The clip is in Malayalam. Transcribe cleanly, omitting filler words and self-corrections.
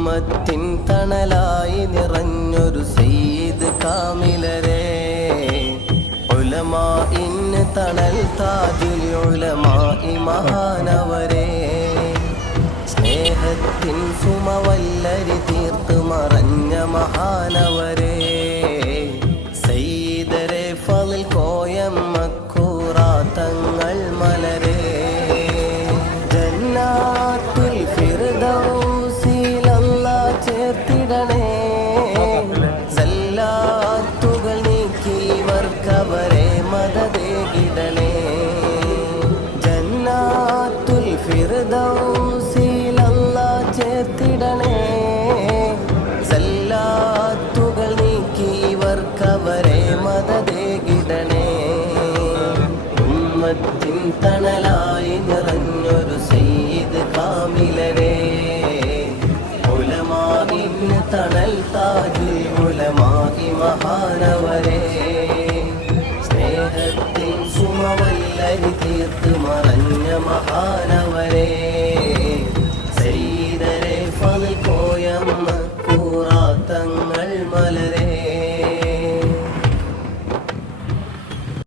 ഉമ്മത്തിൻ തണലായി നിറഞ്ഞൊരു സയ്യിദ് കാമിലരെ, ഉലമാഇന് തണൽ താജുൽ ഉലമായി മഹാനവരെ, സ്നേഹത്തിൻ സുമവല്ലരി തീർത്ത് മറഞ്ഞ മഹാനവരെ, സയ്യിദരെ ഫളിൽ കോയം മക്കൂറാത്തങ്ങൾ മലരെ, ജന്നാത്തുൽ ഫിർദൗസിൽ അല്ലാഹ് ചേർത്തിടണേ, സല്ലാത്തുകൾ നീക്കി ഇവർക്കവരെ മദദേകിടണേ, ജന്നാത്തുൽ ഫിർദൗസിൽ അല്ലാഹ് ചേർത്തിടണേ, സല്ലാത്തുകൾ നീക്കി ഇവർക്കവരെ മദദേകിടണേ. ഉമ്മത്തിൻ തണലായി നിറഞ്ഞൊരു സയ്യിദ് കാമിലരെ, ഉലമാഇന് തണൽ താജുൽ ഉലമായി മഹാനവരെ, സ്നേഹത്തിൻ സുമവല്ലരി തീർത്ത് മറഞ്ഞ മഹാന